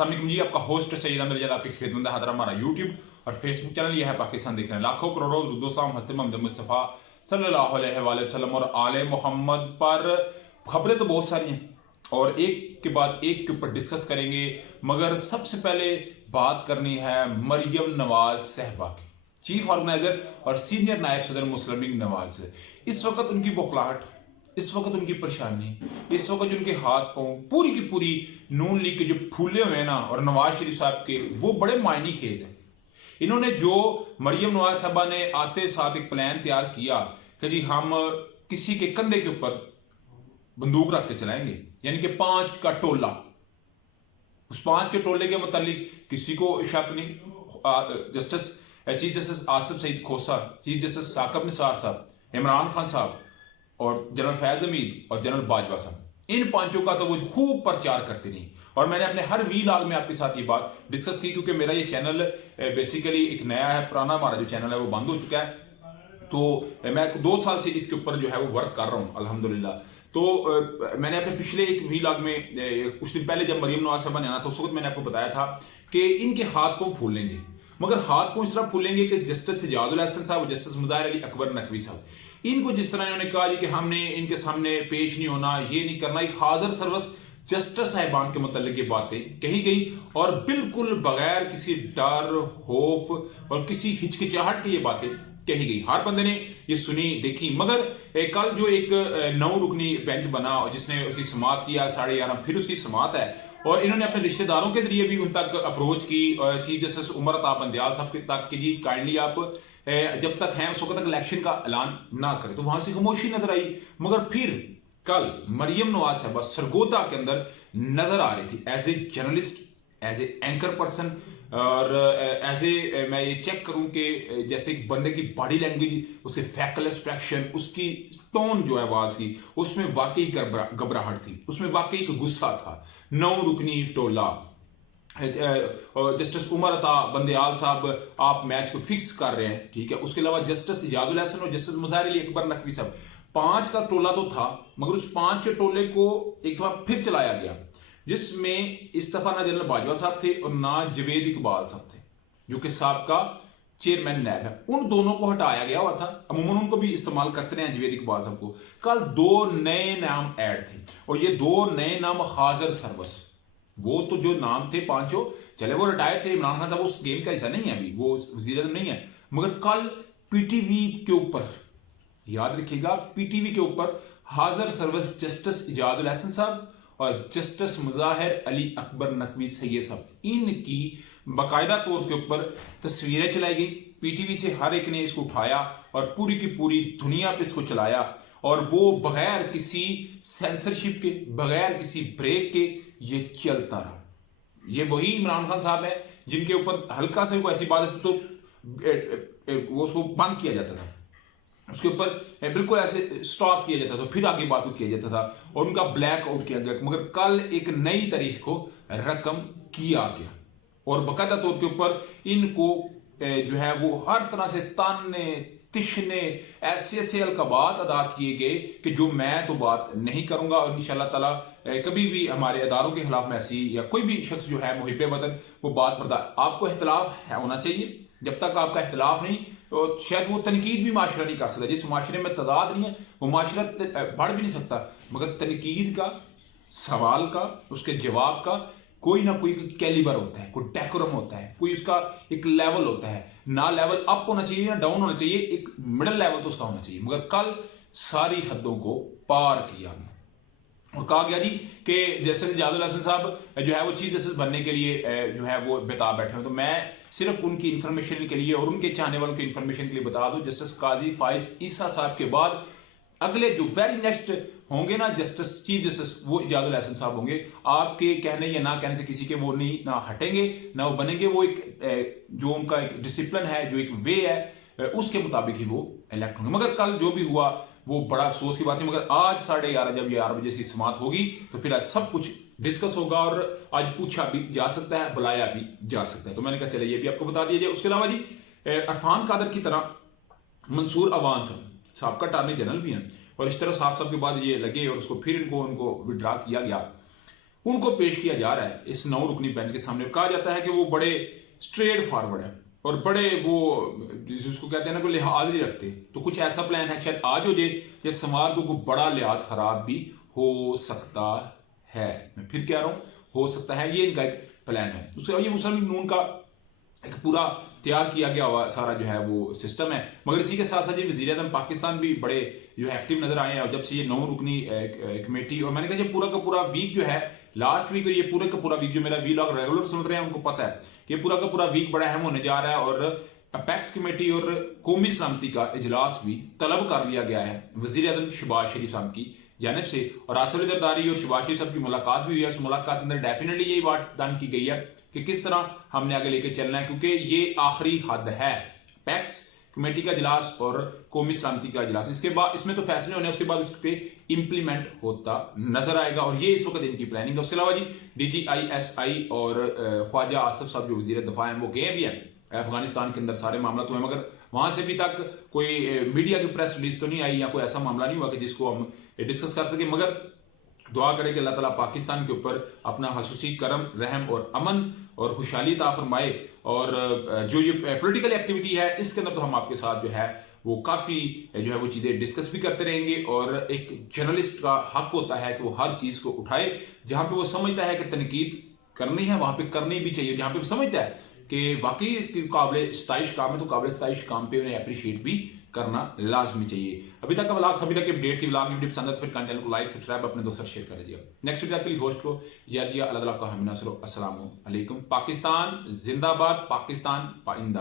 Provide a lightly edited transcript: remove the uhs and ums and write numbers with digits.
अस्सलाम वालेकुम जी, आपका होस्ट सैयद आमिर जाद आपकी खिदमत में हाजिर। हमारा यूट्यूब और फेसबुक चैनल यह है पाकिस्तान देख रहे हैं लाखों करोड़ों रुदोसाम हस्ते मोहम्मद मुस्तफ़ा सल्लल्लाहु अलैहि वसल्लम और आले मोहम्मद पर खबरें तो बहुत सारी हैं और एक के बाद एक के ऊपर डिस्कस करेंगे, मगर सबसे पहले बात करनी है मरियम नवाज साहबा की, चीफ ऑर्गेनाइजर और सीनियर नायब सदर मुस्लिम लीग नवाज। इस वक्त उनकी बौखलाहट, इस वक्त उनकी परेशानी, इस वक्त उनके हाथ पांव पूरी की पूरी नून लीग के जो फूले हुए हैं ना, और नवाज शरीफ साहब के, वो बड़े मायनी खेज हैं। इन्होंने जो मरियम नवाज साहबा ने आते साथ एक प्लान तैयार किया कि जी हम किसी के कंधे के ऊपर बंदूक रख के चलाएंगे, यानी कि 5 का टोला। उस 5 के टोले के मुतालिक किसी को शक नहीं। चीफ जस्टिस आसिफ सईद खोसा, चीफ जस्टिस साकिब निसार साहब, इमरान खान साहब और जनरल फैज हमीद और जनरल बाजवा साहब, इन पांचों का तो वो खूब प्रचार करते नहीं। और मैंने अपने हर वीलॉग में आपके साथ ये बात डिस्कस की, क्योंकि मेरा ये चैनल बेसिकली एक नया है, पुराना हमारा जो चैनल है वो बंद हो चुका है, तो मैं 2 साल से इसके ऊपर जो है वो वर्क कर रहा हूँ अल्हम्दुलिल्लाह। तो मैंने अपने पिछले एक वीलॉग में कुछ दिन पहले जब मरियम नवाज साहबा ने आना था, उस वक्त मैंने आपको बताया था कि इनके हाथ पांव फूलेंगे, मगर हाथ पांव इस तरह फूलेंगे कि जस्टिस इजाजुल हसन साहब, जस्टिस मुदाहिर अली अकबर नकवी साहब, इनको जिस तरह इन्होंने कहा कि हमने इनके सामने पेश नहीं होना, ये नहीं करना, एक हाजिर सर्वस जस्टिस साहिबान के मुतालिक ये बातें कही गई और बिल्कुल बगैर किसी डर, खौफ और किसी हिचकिचाहट की ये बातें कही गई। हर बंदे ने ये सुनी, देखी। मगर कल जो एक 9 रुकनी बेंच बना और जिसने उसकी समाअत किया 11:30, फिर उसकी समाअत है और इन्होंने अपने रिश्तेदारों के जरिए भी उन तक अप्रोच की, चीफ जस्टिस उमर अता बंदयाल साहब के तक कि जी काइंडली आप जब तक हैं उस वक्त तक इलेक्शन का ऐलान ना करें, तो वहां से खामोशी नजर आई। मगर फिर कल मरियम नवाज साहबा सरगोदा के अंदर नजर आ रही थी as a journalist, as a anchor person, और एज ए मैं ये चेक करूं कि जैसे एक बंदे की बॉडी लैंग्वेज, उसके फैकल एक्सप्रेशन, उसकी टोन जो है आवाज की, उसमें वाकई घबराहट थी, उसमें वाकई एक गुस्सा था। 9 रुकनी टोला, जस्टिस उमर अता बंदयाल साहब आप मैच को फिक्स कर रहे हैं, ठीक है। उसके अलावा जस्टिस इजाजुल हसन और जस्टिस मुदाहिर अली अकबर नकवी साहब, 5 का टोला तो था, मगर उस 5 के टोले को एक दफा फिर चलाया गया, जिसमें इस दफा ना जनरल बाजवा साहब थे और ना जवेद इकबाल साहब थे, जो कि साहब का चेयरमैन नैब है। उन दोनों को हटाया गया हुआ था, अमूमन उनको भी इस्तेमाल करते रहे जवेद इकबाल साहब को। कल 2 नए नाम ऐड थे और ये 2 नए नाम हाजिर सर्वस, वो तो जो नाम थे 5, चले वो रिटायर थे, इमरान खान साहब उस गेम का हिस्सा नहीं है अभी, वो वज़ीर आज़म नहीं है, मगर कल पीटीवी के ऊपर, याद रखिएगा, पीटीवी के ऊपर हाजिर सर्वस जस्टिस इजाजुल हसन साहब और जस्टिस मुदाहिर अली अकबर नकवी सैयद साहब, इनकी बाकायदा तौर के ऊपर तस्वीरें चलाई गई। पीटीवी से हर एक ने इसको उठाया और पूरी की पूरी दुनिया पे इसको चलाया, और वो बगैर किसी सेंसरशिप के, बगैर किसी ब्रेक के ये चलता रहा। ये वही इमरान खान साहब है जिनके ऊपर हल्का से कोई ऐसी बात तो वो उसको बंद किया जाता था, उसके ऊपर बिल्कुल ऐसे स्टॉप किया जाता था, फिर आगे बात को किया जाता था और उनका ब्लैक आउट किया गया। मगर कल एक नई तारीख को रकम किया गया और बाकायदा तौर के ऊपर इनको जो है वो हर तरह से ताने, तिशने, ऐसे अलकाबात अदा किए गए कि जो मैं तो बात नहीं करूंगा, और इंशाअल्लाह ताला कभी भी हमारे अदारों के खिलाफ में ऐसी, या कोई भी शख्स जो है मुहिब्बे वतन, वो बात बर्दाश्त, आपको इख्तिलाफ होना चाहिए, जब तक आपका इख्तिलाफ नहीं तो शायद वो तनकीद भी माशरा नहीं कर सकता। जिस माशरे में तजाद नहीं है वो माशरा बढ़ भी नहीं सकता, मगर तनकीद का, सवाल का, उसके जवाब का कोई ना कोई कैलिबर होता है, कोई डेकोरम होता है, कोई उसका एक लेवल होता है, ना लेवल अप होना चाहिए ना डाउन होना चाहिए, एक मिडिल लेवल तो उसका होना चाहिए। मगर कल सारी हदों को पार किया गया और कहा गया जी कि जस्टिस इजाजुल हसन साहब जो है वो चीफ जस्टिस बनने के लिए जो है वो बेताब बैठे हैं। तो मैं सिर्फ उनकी इन्फॉर्मेशन के लिए और उनके चाहने वालों की इन्फॉर्मेशन के लिए बता दूं, जस्टिस काजी फाइज ईसा साहब के बाद अगले जो वेरी नेक्स्ट होंगे ना जस्टिस, चीफ जस्टिस, वो इजाजुल हसन साहब होंगे। आपके कहने या ना कहने से किसी के वो नहीं, ना हटेंगे ना वो बनेंगे। वो एक जो उनका एक डिसिप्लिन है, जो एक वे है, उसके मुताबिक ही वो इलेक्ट होंगे। मगर कल जो भी हुआ वो बड़ा अफसोस की बात है। मगर आज 11:30 जब 11 बजे से समाप्त होगी तो फिर आज सब कुछ डिस्कस होगा और आज पूछा भी जा सकता है, बुलाया भी जा सकता है। तो मैंने कहा चले ये भी आपको बता दिया जाए। उसके अलावा जी इरफान कादर की तरह मंसूर अवान साहब का अटॉर्नी जनरल भी हैं और इस तरह साहब के बाद ये लगे और उसको फिर उनको विड्रा किया गया। उनको पेश किया जा रहा है इस 9 रुकनी बेंच के सामने। कहा जाता है कि वो बड़े स्ट्रेट फॉरवर्ड है और बड़े वो जिसको कहते हैं ना कोई लिहाज नहीं रखते। तो कुछ ऐसा प्लान है शायद आज हो जाए या समार को कोई बड़ा लिहाज खराब भी हो सकता है। मैं फिर कह रहा हूं हो सकता है, ये इनका एक प्लान है। उसके ये मुस्लिम लीग नून का एक पूरा तैयार किया गया हुआ सारा जो है वो सिस्टम है। मगर इसी के साथ साथ ये वज़ीर आज़म पाकिस्तान भी बड़े जो है एक्टिव नजर आए हैं। और जब से ये 9 रुकनी कमेटी, और मैंने कहा ये पूरा का पूरा वीक जो है लास्ट वीक, ये पूरे का पूरा वीक जो मेरा वीलॉग रेगुलर सुन रहे हैं उनको पता है कि पूरा का पूरा वीक बड़ा अहम होने जा रहा है। और अपेक्स कमेटी और कौमी सलामती का इजलास भी तलब कर लिया गया है वज़ीर आज़म शहबाज शरीफ साहब की जानिब से। और आसिफ अली जरदारी और शहबाज शरीफ साहब की मुलाकात भी हुई है। उस मुलाकात के अंदर डेफिनेटली यही बात दान की गई है कि किस तरह हमने आगे लेके चलना है, क्योंकि ये आखिरी हद है। पैक्स कमेटी का इजलास और कौमी सलामती का इजलास, इसके बाद इसमें तो फैसले होने, उसके बाद उस पर इंप्लीमेंट होता नजर आएगा। और ये इस वक्त इनकी प्लानिंग है। उसके अलावा जी DGI और ख्वाजा आसिफ साहब जो वज़ीर दफा हैं वो गए भी हैं अफगानिस्तान के अंदर। सारे मामला तो है, मगर वहां से भी तक कोई मीडिया की प्रेस रिलीज तो नहीं आई या कोई ऐसा मामला नहीं हुआ कि जिसको हम डिस्कस कर सके। मगर दुआ करें कि अल्लाह ताला पाकिस्तान के ऊपर अपना खसूसी करम, रहम और अमन और खुशहाली अता फरमाए। और जो ये पॉलिटिकल एक्टिविटी है इसके अंदर तो हम आपके साथ जो है वो काफ़ी जो है वो चीज़ें डिस्कस भी करते रहेंगे। और एक जर्नलिस्ट का हक होता है कि वो हर चीज़ को उठाए, जहाँ पे वो समझता है कि तनकीद करनी है वहाँ पे करनी भी चाहिए। जहाँ पे वो समझता है कि वाकई काबिल सताइश काम है तो काबिल सताइश काम पे उन्हें अप्रिशिएट भी करना लाजमी चाहिए। अभी तक का व्लॉग था, अभी तक अपडेट थी। व्लॉग वीडियो पसंद है तो फिर चैनल को लाइक सब्सक्राइब अपने दोस्तों शेयर कर दीजिए। नेक्स्ट वीडियो के लिए होस्ट को याद दिया। अल्लाह ताला का हामी नासर। अस्सलाम वालेकुम। पाकिस्तान जिंदाबाद, पाकिस्तान पाइंदा।